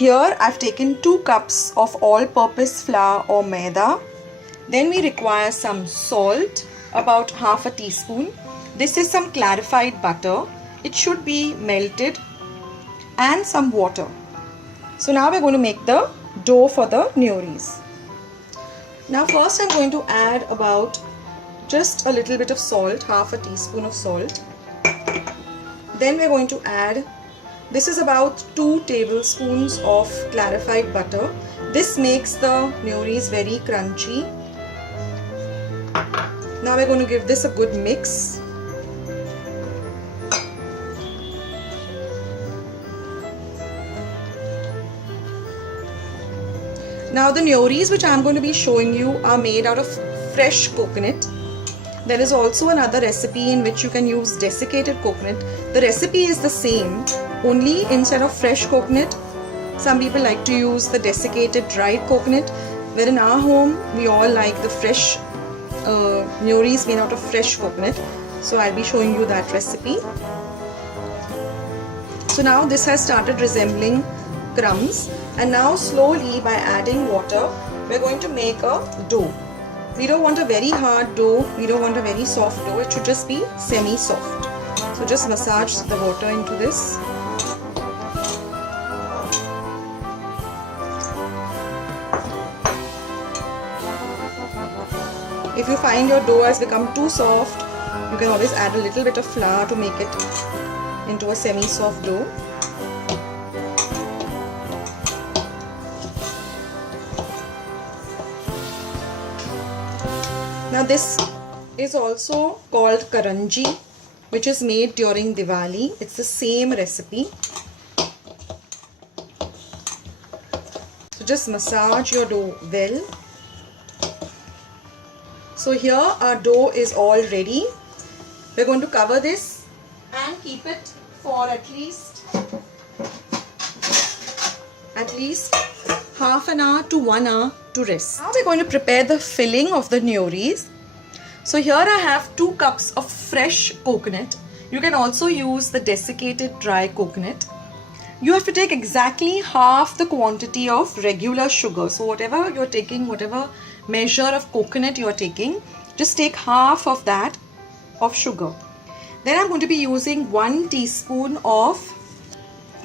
Here I've taken 2 cups of all-purpose flour or maida. Then we require some salt, about half a teaspoon. This is some clarified butter. It should be melted, and some water. So now we're going to make the dough for the nyoris. Now first I'm going to add about just a little bit of salt, half a teaspoon of salt. Then we're going to add, this is about 2 tablespoons of clarified butter. This makes the nyoris very crunchy. Now we're going to give this a good mix. Now the nyoris which I am going to be showing you are made out of fresh coconut. There is also another recipe in which you can use desiccated coconut. The recipe is the same, only instead of fresh coconut, some people like to use the desiccated dried coconut, where in our home we all like the fresh nyoris made out of fresh coconut. So I'll be showing you that recipe. So now this has started resembling crumbs, and now slowly by adding water we're going to make a dough. We don't want a very hard dough, we don't want a very soft dough, it should just be semi-soft. So just massage the water into this. If you find your dough has become too soft, you can always add a little bit of flour to make it into a semi-soft dough. Now this is also called karanji, which is made during Diwali. It's the same recipe. So just massage your dough well. So here our dough is all ready. We're going to cover this and keep it for at least half an hour to 1 hour to rest. Now we're going to prepare the filling of the nyoris. So here I have 2 cups of fresh coconut. You can also use the desiccated dry coconut. You have to take exactly half the quantity of regular sugar. So whatever you're taking, whatever measure of coconut you're taking, just take half of that of sugar. Then I'm going to be using 1 teaspoon of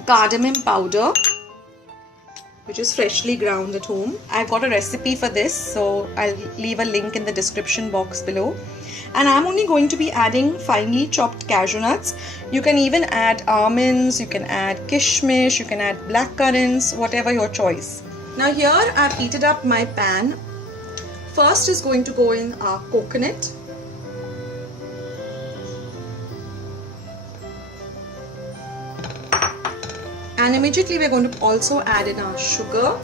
cardamom powder, which is freshly ground at home. I've got a recipe for this, so I'll leave a link in the description box below. And I'm only going to be adding finely chopped cashew nuts. You can even add almonds, you can add kishmish, you can add black currants, whatever your choice. Now here I've heated up my pan. First is going to go in our coconut. And immediately we're going to also add in our sugar.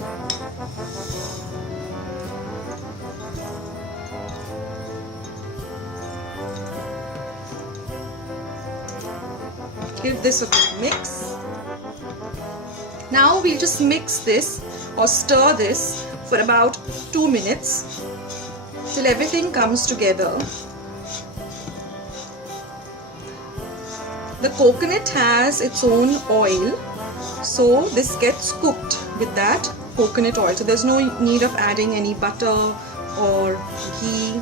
Give this a good mix. Now we'll just mix this or stir this for about 2 minutes till everything comes together. The coconut has its own oil, so this gets cooked with that coconut oil. So there's no need of adding any butter or ghee.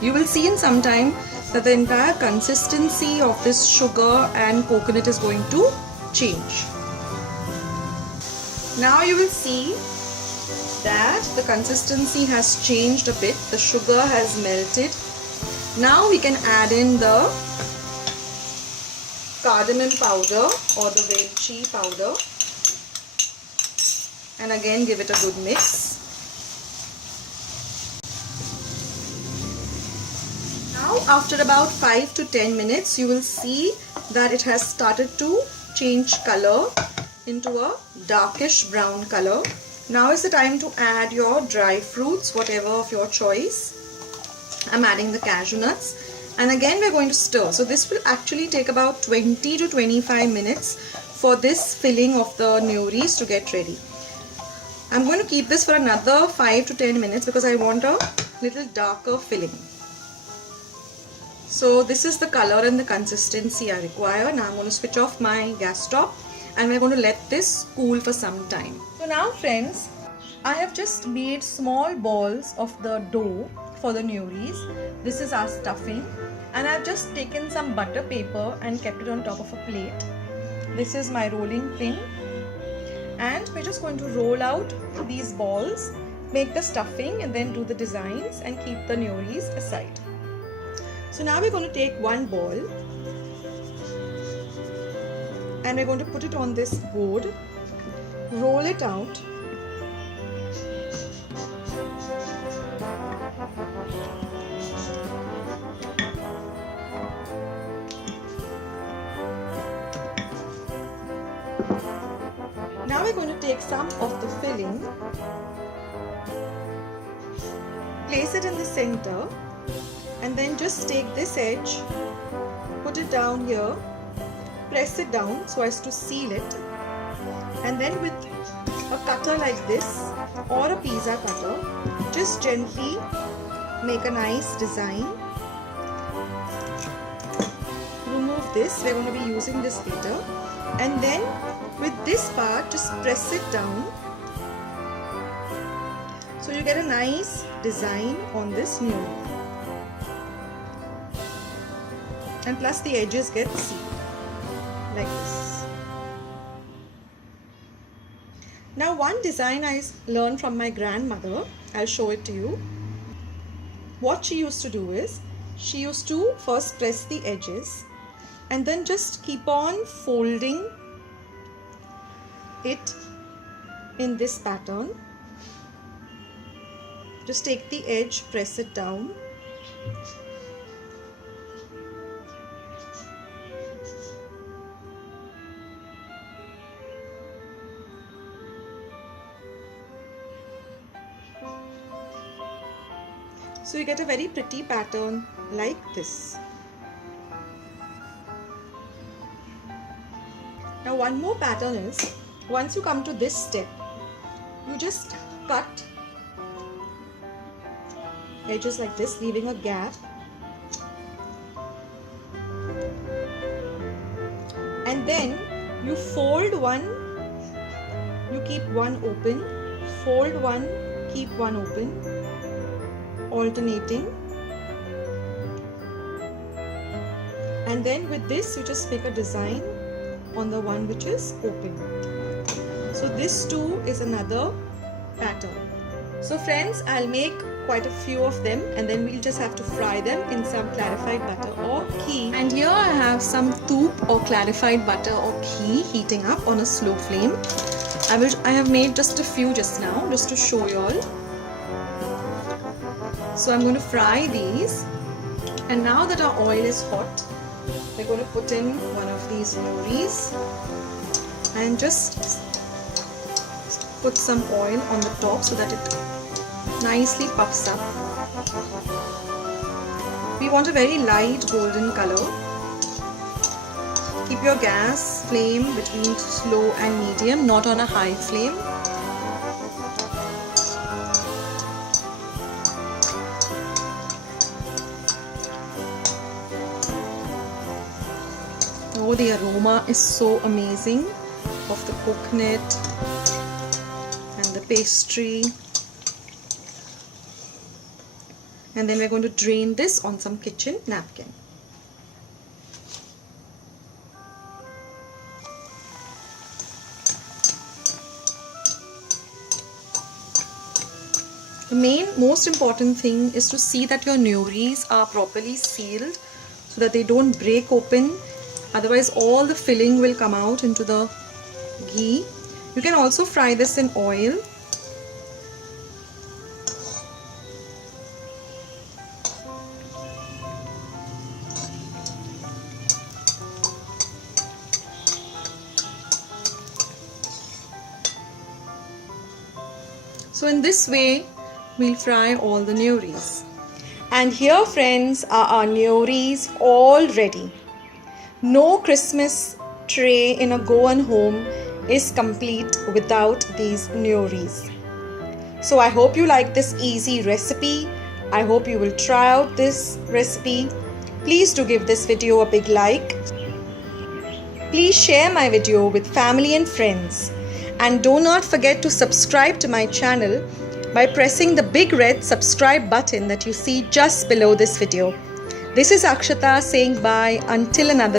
You will see in some time that the entire consistency of this sugar and coconut is going to change. Now you will see that the consistency has changed a bit. The sugar has melted. Now we can add in the cardamom powder or the velchi powder, and again give it a good mix. Now after about 5 to 10 minutes you will see that it has started to change color into a darkish brown color. Now is the time to add your dry fruits, whatever of your choice. I'm adding the cashew nuts. And again we're going to stir. So this will actually take about 20 to 25 minutes for this filling of the nyoris to get ready. I'm going to keep this for another 5 to 10 minutes because I want a little darker filling. So this is the color and the consistency I require. Now I'm going to switch off my gas stop and we're going to let this cool for some time. So now friends, I have just made small balls of the dough for the Newries. This is our stuffing, and I've just taken some butter paper and kept it on top of a plate. This is my rolling pin, and we're just going to roll out these balls, make the stuffing, and then do the designs and keep the Newries aside. So now we're going to take one ball and we're going to put it on this board, roll it out, now we're going to take some of the filling, place it in the center, and then just take this edge, put it down here, press it down so as to seal it, and then with a cutter like this or a pizza cutter, just gently make a nice design. Remove this, we're going to be using this later, and then with this part just press it down so you get a nice design on this Newry, and plus the edges get sealed like this. Now one design I learned from my grandmother, I'll show it to you. What she used to do is, she used to first press the edges and then just keep on folding it in this pattern. Just take the edge, press it down, so you get a very pretty pattern like this. Now one more pattern is, once you come to this step, you just cut edges like this, leaving a gap, and then you fold one, you keep one open, fold one, keep one open, alternating, and then with this you just make a design on the one which is open. So this too is another pattern. So friends, I'll make quite a few of them, and then we'll just have to fry them in some clarified butter or ghee. And here I have some toop or clarified butter or ghee heating up on a slow flame. I have made just a few just now, just to show you all. So I'm going to fry these, and now that our oil is hot, we're going to put in one of these Newries and just put some oil on the top so that it nicely puffs up. We want a very light golden color. Keep your gas flame between slow and medium, not on a high flame. Oh, the aroma is so amazing of the coconut and the pastry. And then we're going to drain this on some kitchen napkin. The most important thing is to see that your Newries are properly sealed so that they don't break open. Otherwise all the filling will come out into the ghee. You can also fry this in oil. So in this way we'll fry all the Newries. And here friends are our Newries all ready. No Christmas tray in a Goan home is complete without these Newries. So I hope you like this easy recipe. I hope you will try out this recipe. Please do give this video a big like. Please share my video with family and friends. And do not forget to subscribe to my channel by pressing the big red subscribe button that you see just below this video. This is Akshata saying bye until another